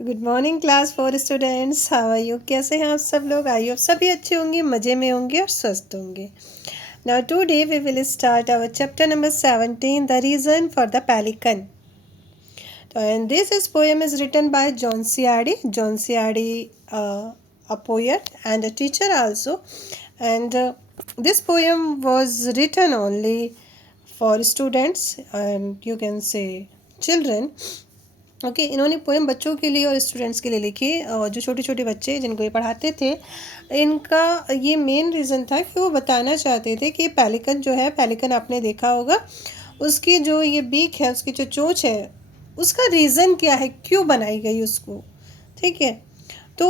Good morning class 4 students, how are you? कैसे हैं आप सब लोग? आई होप सभी अच्छे होंगे, मज़े में होंगे और स्वस्थ होंगे। Now today we will start our chapter number 17, the reason for the pelican. And this poem is written by John C. John C. A poet and a teacher also. And this poem was written only for students and you can say children. Okay इन्होंने poem बच्चों के लिए और students के लिए लिखी और जो छोटे छोटे बच्चे जिनको ये पढ़ाते थे इनका ये मेन रीज़न था कि वो बताना चाहते थे कि पेलिकन जो है, पेलिकन आपने देखा होगा, उसकी जो ये बीक है, उसकी जो चोंच है, उसका रीज़न क्या है, क्यों बनाई गई उसको। ठीक है, तो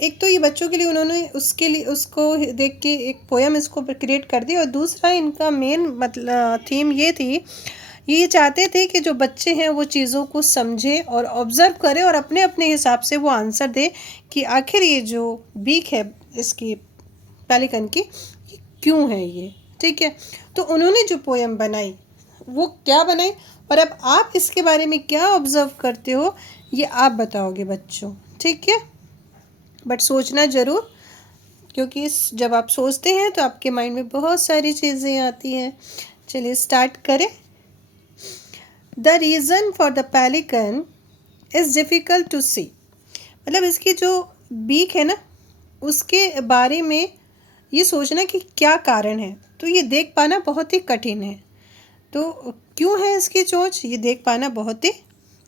एक तो ये बच्चों के लिए उन्होंने उसके लिए उसको देख के एक पोएम इसको क्रिएट कर दी और दूसरा इनका मेन मतलब थीम ये थी, ये चाहते थे कि जो बच्चे हैं वो चीज़ों को समझे और ऑब्ज़र्व करें और अपने अपने हिसाब से वो आंसर दे कि आखिर ये जो बीक है इसकी पेलिकन की ये क्यों है ये। ठीक है, तो उन्होंने जो पोएम बनाई वो क्या बनाई और अब आप इसके बारे में क्या ऑब्ज़र्व करते हो ये आप बताओगे बच्चों। ठीक है, बट सोचना ज़रूर, क्योंकि जब आप सोचते हैं तो आपके माइंड में बहुत सारी चीज़ें आती हैं। चलिए स्टार्ट करें। The reason for the pelican is difficult to see. मतलब इसकी जो बीक है ना, उसके बारे में ये सोचना कि क्या कारण है, तो ये देख पाना बहुत ही कठिन है। तो क्यों है इसकी चोंच, ये देख पाना बहुत ही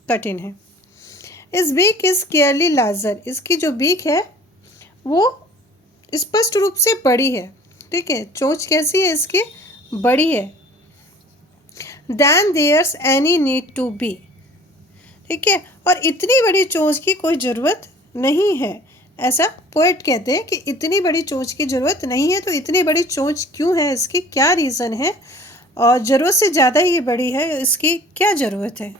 कठिन है। इस बीक इज़ क्लियरली लार्जर। इसकी जो बीक है वो स्पष्ट रूप से बड़ी है। ठीक है, चोंच कैसी है इसकी, बड़ी है। Than there's any need to be। ठीक है, और इतनी बड़ी चोंच की कोई ज़रूरत नहीं है, ऐसा पोएट कहते हैं कि इतनी बड़ी चोंच की ज़रूरत नहीं है। तो इतनी बड़ी चोंच क्यों है, इसकी क्या रीज़न है, और ज़रूरत से ज़्यादा ही बड़ी है, इसकी क्या ज़रूरत है?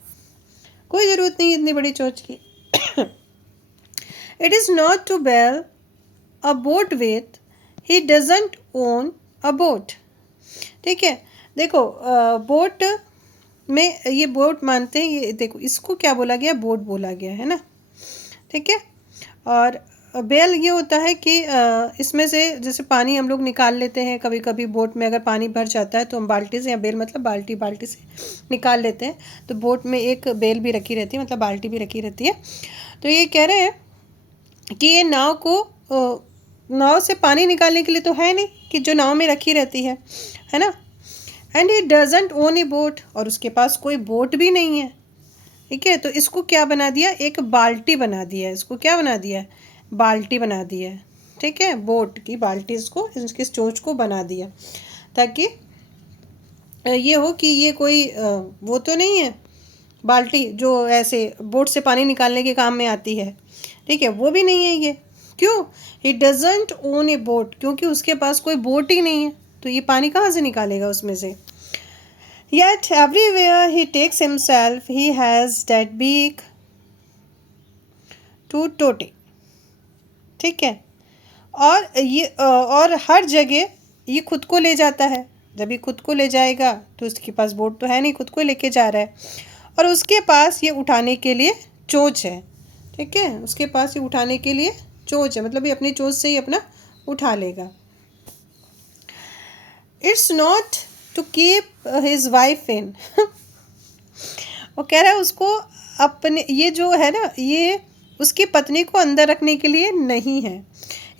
कोई ज़रूरत नहीं इतनी बड़ी चोंच की। It is not to bail a boat with, he doesn't own a boat. ठीक है, देखो बोट में ये बोट मानते हैं, ये देखो इसको क्या बोला गया, बोट बोला गया है ना। ठीक है, और बेल ये होता है कि इसमें से जैसे पानी हम लोग निकाल लेते हैं, कभी कभी बोट में अगर पानी भर जाता है तो हम बाल्टी से, या बेल मतलब बाल्टी, बाल्टी से निकाल लेते हैं। तो बोट में एक बेल भी रखी रहती है, मतलब बाल्टी भी रखी रहती है। तो ये कह रहे हैं कि ये नाव को नाव से पानी निकालने के लिए तो है नहीं कि जो नाव में रखी रहती है ना। And he doesn't own A boat, और उसके पास कोई बोट भी नहीं है। ठीक है, तो इसको क्या बना दिया, एक बाल्टी बना दिया। इसको क्या बना दिया, बाल्टी बना दिया। ठीक है, बोट की बाल्टी, इसको इसकी चोंच को बना दिया ताकि ये हो कि ये कोई वो तो नहीं है बाल्टी जो ऐसे बोट से पानी निकालने के काम में आती है। ठीक है, वो भी नहीं है ये। क्यों, ही डजेंट ओन ए बोट, क्योंकि उसके पास कोई बोट ही नहीं है, तो ये पानी कहाँ से निकालेगा उसमें से। Yet everywhere he takes himself, he has that beak to tote। ठीक है, और ये और हर जगह ये खुद को ले जाता है। जब ये खुद को ले जाएगा तो उसके पास बोट तो है नहीं, खुद को लेके जा रहा है, और उसके पास ये उठाने के लिए चोंच है। ठीक है, उसके पास ये उठाने के लिए चोंच है, मतलब ये अपनी चोंच से ही अपना उठा लेगा। It's not to keep his wife in. वो कह रहा है उसको अपने, ये जो है ना, ये उसकी पत्नी को अंदर रखने के लिए नहीं है।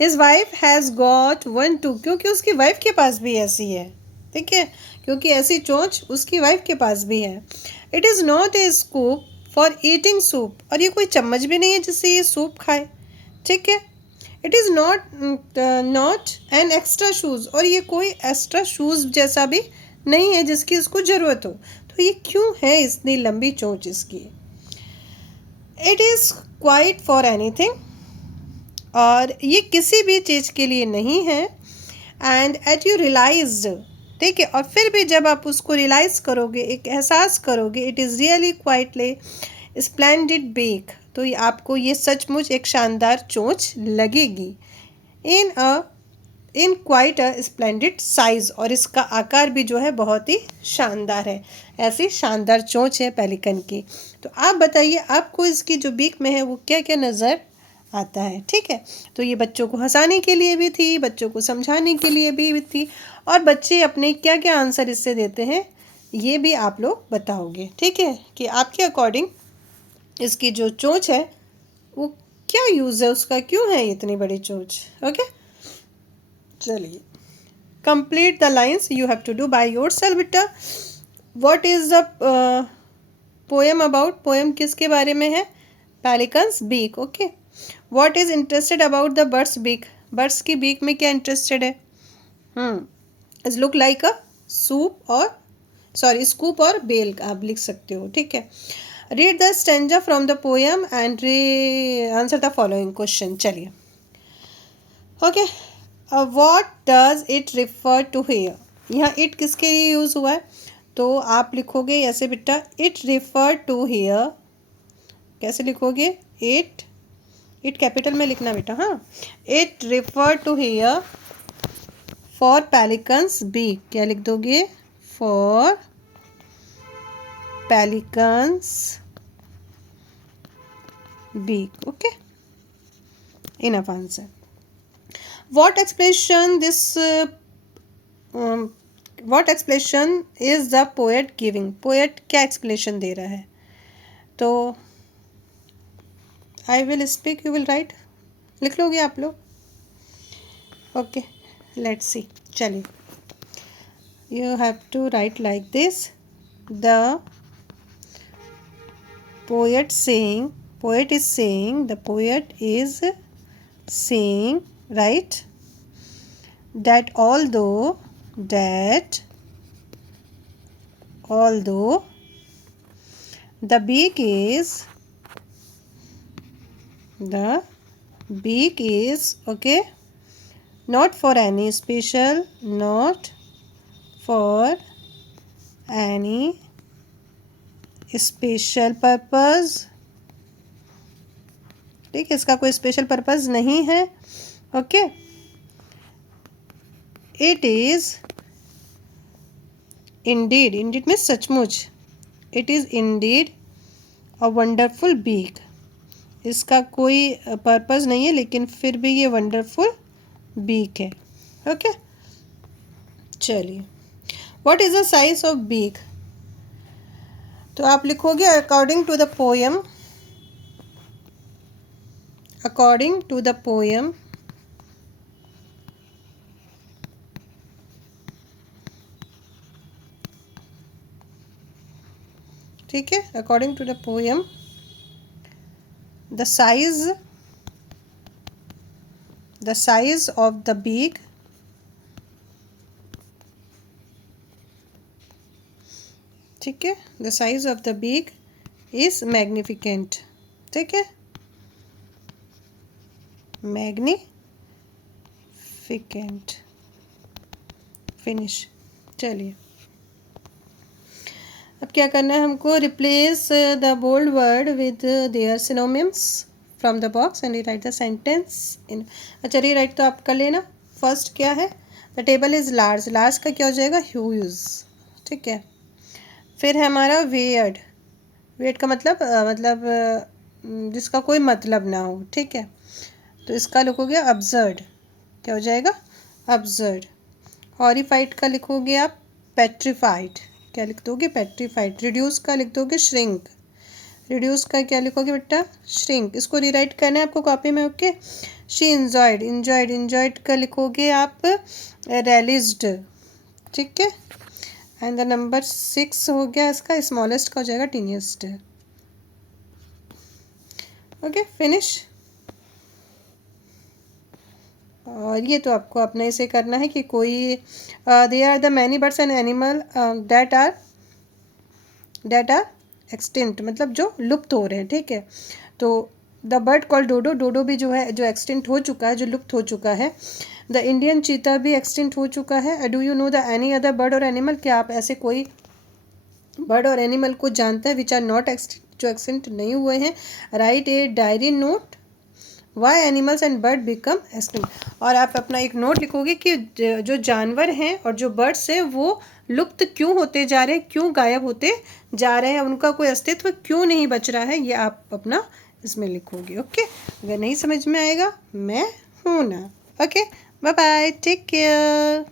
His wife has got one two, क्योंकि उसकी वाइफ के पास भी ऐसी है। ठीक है, क्योंकि ऐसी चोंच उसकी वाइफ के पास भी है। It is not a scoop for eating soup, और ये कोई चम्मच भी नहीं है जिससे ये सूप खाए। ठीक है, it is not an extra shoes, और ये कोई एक्स्ट्रा शूज़ जैसा भी नहीं है जिसकी उसको ज़रूरत हो। तो ये क्यों है इतनी लंबी चोंच इसकी। It is quiet for anything, और ये किसी भी चीज़ के लिए नहीं है। एंड एट यू रियलाइज्ड, ठीक है, और फिर भी जब आप उसको रियलाइज़ करोगे, एक एहसास करोगे, it is really quietly splendid beak, तो ये आपको ये सचमुच एक शानदार चोंच लगेगी। In a in quite a splendid size, और इसका आकार भी जो है बहुत ही शानदार है। ऐसी शानदार चोंच है पेलिकन की। तो आप बताइए आपको इसकी जो बीक में है वो क्या क्या नज़र आता है। ठीक है, तो ये बच्चों को हंसाने के लिए भी थी, बच्चों को समझाने के लिए भी थी, और बच्चे अपने क्या क्या आंसर इससे देते हैं ये भी आप लोग बताओगे। ठीक है, कि आपके अकॉर्डिंग इसकी जो चोंच है वो क्या यूज़ है उसका, क्यों है इतनी बड़ी चोंच। ओके, चलिए complete the lines you have to do by yourself बेटा। What is the poem about, poem किसके बारे में है, pelicans beak. Okay, what is interested about the bird's beak, bird's की बीक में क्या इंटरेस्टेड है। Is look like a soup और सॉरी स्कूप और बेल आप लिख सकते हो। ठीक है, read the stanza from the poem and answer the following question. चलिए okay, what does it refer to here, यहाँ इट किसके लिए यूज़ हुआ है, तो आप लिखोगे ऐसे बेटा, इट रिफर टू हियर, कैसे लिखोगे, इट कैपिटल में लिखना बेटा। हाँ, it refer to here for pelican's beak, क्या लिख दोगे, for pelican's beak. Okay, enough answer. What expression what explanation is the poet giving, poet क्या explanation दे रहा है, तो I will speak, you will write, लिख लोगे आप लोग। ओके, लेट्स सी, चलिए, you have to write like this, the poet is saying, the poet is saying, right, that although the beak is okay, not for any special purpose, ठीक है, इसका कोई special purpose नहीं है। Okay, it is indeed में सचमुच, it is indeed a wonderful beak, इसका कोई पर्पस नहीं है लेकिन फिर भी ये वंडरफुल बीक है। ओके, चलिए, what is the size of beak, तो आप लिखोगे अकॉर्डिंग टू द पोएम, ठीक है, according to the poem the size of the beak ठीक है, the size of the beak is magnificent. ठीक है, मैग्निफिकेंट, फिनिश। चलिए, अब क्या करना है हमको, replace the bold word with their synonyms from the box and rewrite the sentence in. अच्छा, रीराइट तो आप कर लेना। फर्स्ट क्या है, the table is large, large का क्या हो जाएगा, ह्यूज। ठीक है, फिर है हमारा वेयर्ड, वेयर्ड का मतलब जिसका कोई मतलब ना हो। ठीक है, तो इसका लिखोगे अब्सर्ड, क्या हो जाएगा, अब्सर्ड। हॉरिफाइड का लिखोगे आप पेट्रीफाइड, क्या लिख दोगे, पेट्रीफाइड। रिड्यूस का लिख दोगे श्रिंक, रिड्यूस का क्या लिखोगे बेटा, श्रिंक। इसको रीराइट करना है आपको कॉपी में। ओके, शी इंजॉयड का लिखोगे आप रेलिस्ड। ठीक है, एंड द नंबर 6 हो गया इसका, स्मॉलेस्ट का हो जाएगा टीनिएस्ट। Okay, finish. और ये तो आपको अपने इसे करना है कि कोई they are the many birds and animal that are extinct, मतलब जो लुप्त हो रहे हैं। ठीक है, तो the bird called dodo, dodo भी जो है जो एक्सटिंक्ट हो चुका है, जो लुप्त हो चुका है। द इंडियन चीता भी एक्सटिंक्ट हो चुका है। Do you know the any other bird और एनिमल, क्या आप ऐसे कोई बर्ड और एनिमल को जानते हैं विच आर नॉट एक्सटिंक्ट, जो एक्सटिंक्ट नहीं हुए हैं। Write a diary note why animals and bird become extinct. और आप अपना एक नोट लिखोगे कि जो जानवर हैं और जो बर्ड्स हैं वो लुप्त क्यों होते जा रहे हैं, क्यों गायब होते जा रहे हैं, उनका कोई अस्तित्व क्यों नहीं बच रहा है, ये आप अपना इसमें लिखोगे। ओके, अगर नहीं समझ में आएगा मैं हूँ ना। Okay, bye bye, take care.